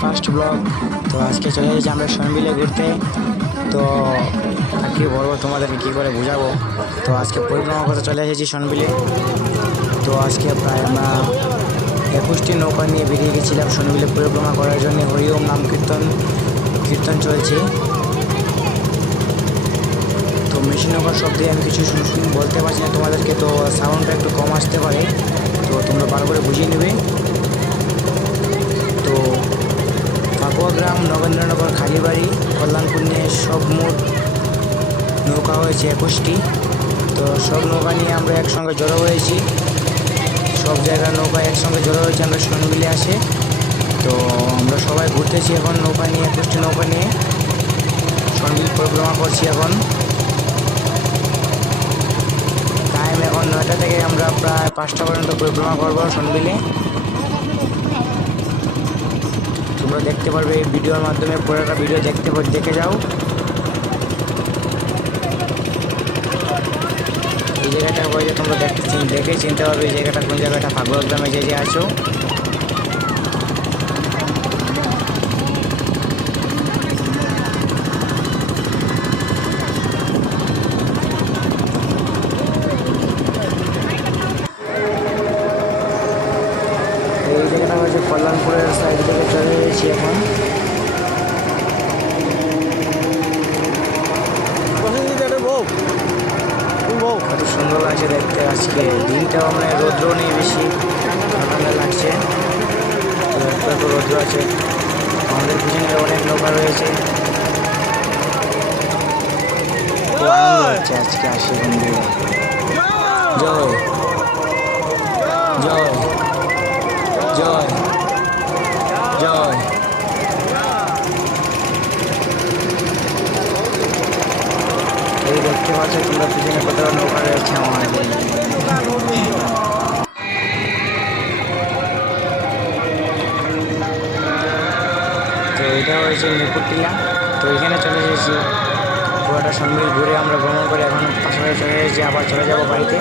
First blog. তো আজকে চলে এসেছি আমরা সনবিলে ঘুরতে। তো আর কি বলবো, তোমাদেরকে কী করে বোঝাবো। তো আজকে পরিক্রমা করতে চলে এসেছি সনবিলে। তো আজকে প্রায় আমরা 21টি নৌকা নিয়ে বেরিয়ে গেছিলাম সনবিলে পরিক্রমা করার জন্য। হরিওম নাম কীর্তন চলছে। তো মেশিন নৌকার শব্দে আমি কিছু বলতে পারছি না তোমাদেরকে, তো সাউন্ডটা একটু কম আসতে পারে, তো তোমরা ভালো করে বুঝিয়ে নেবে। তো ফাকুয়া গ্রাম, নগেন্দ্রনগর, খালিবাড়ি, কল্যাণপুর নিয়ে সব মোট নৌকা হয়েছে 21টি। তো সব নৌকা নিয়ে আমরা একসঙ্গে জড়ো হয়েছি। সব জায়গার নৌকা একসঙ্গে জড়ো হয়েছে আমরা সনবিলে আসে। তো আমরা সবাই ঘুরতেছি এখন নৌকা নিয়ে, 21টি নৌকা নিয়ে সনবিল পরিক্রমা করছি এখন। টাইম এখন 9টা থেকে আমরা প্রায় 5টা পর্যন্ত পরিক্রমা করবো সনবিলে। তোমরা দেখতে পারবে এই ভিডিওর মাধ্যমে, পুরোটা ভিডিও দেখে যাও। এই জায়গাটা হয়েছে তোমরা দেখে চিনতে পারবে এই জায়গাটা কোন জায়গাটা, ফাগুয়া গ্রামে যে আছো। এই জায়গাটা হচ্ছে কল্যাণপুরের সাইড থেকে চলে গেছি এখন। কত সুন্দর লাগছে দেখতে। আজকে দিনটাও মানে রৌদ্র নেই বেশি, ঠান্ডা লাগছে। তো রৌদ্র আছে। আমাদের পিছনে অনেক নৌকা রয়েছে। খুব আনন্দ হচ্ছে আজকে আসি বন্ধুরা। জয় জয় জয় জয়। এই দেখতে পাচ্ছ তোমরা পিছনে কত নৌকা রয়েছে আমার। তো এটা হয়েছে নেপুটিয়া। তো এখানে চলে এসেছি, পুরোটা সনবিল ঘুরে আমরা ভ্রমণ করে এখন পাশাপাশি চলে এসেছি, আবার চলে যাবো বাড়িতে।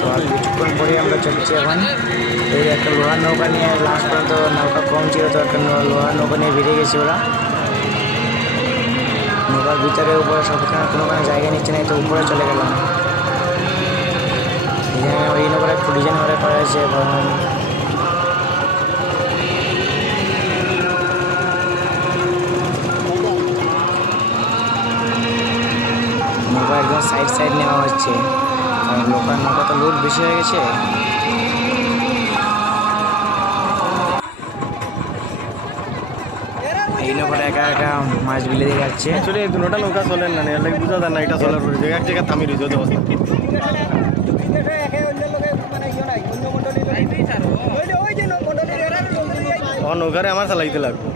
তো আর কিছুক্ষণ পরে আমরা চলেছি এখন। এই একটা লোহার নৌকা নিয়ে, লাস্ট পর্যন্ত নৌকা কম ছিল তো একটা লোহার নৌকা নিয়ে বেরিয়ে গেছি ওরা। নৌকার ভিতরে উপরে সবখানে কোনোখানে জায়গা নিচ্ছে না, তো উপরে চলে গেলাম। এখানে ওই নৌকাটা একটু ডিজাইন করে করা হয়েছে। নৌকা একদম সাইড নেওয়া হচ্ছে, কারণ নৌকা তো লোড বেশি হয়ে গেছে। এই নৌকাটা একা একা মাছ বিলে দিয়ে যাচ্ছে। আসলে দুটা নৌকা চলেন না, লাইক বুঝা যায় না এটা চলার পরে এক জায়গায় থামি রয়েছে অবস্থা। নৌকারে আমার চালাইতে লাগবে।